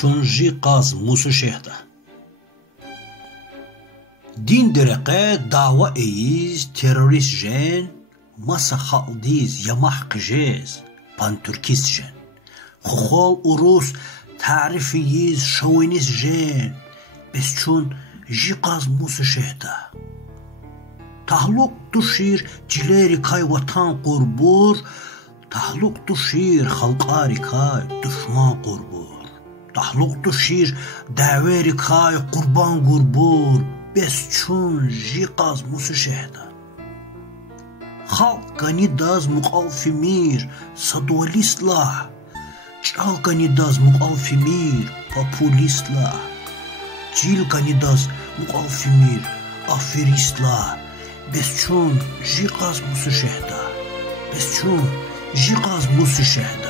çunji qaz musu şehda. Din dereke dava eyiz terörist jen masa haldiz yamah kıjez pan Türkist jen. Xol urus tarifiyiz şoviniz jen besçun ji qaz musu şehda. Tahluk duşir cileri kay vatan qurbur, tahluk duşir halqari kay düşman qurbur. Tahluk duşir daveri kay qurban qurbur, besçun jiqaz musu şehda. Halk ganidaz muqalfimir, sadolistla, çal ganidaz muqalfimir, populistla, cil ganidaz muqalfimir, aferistla, besçun jiqaz musu şehda. besçun jiqaz musu şehda.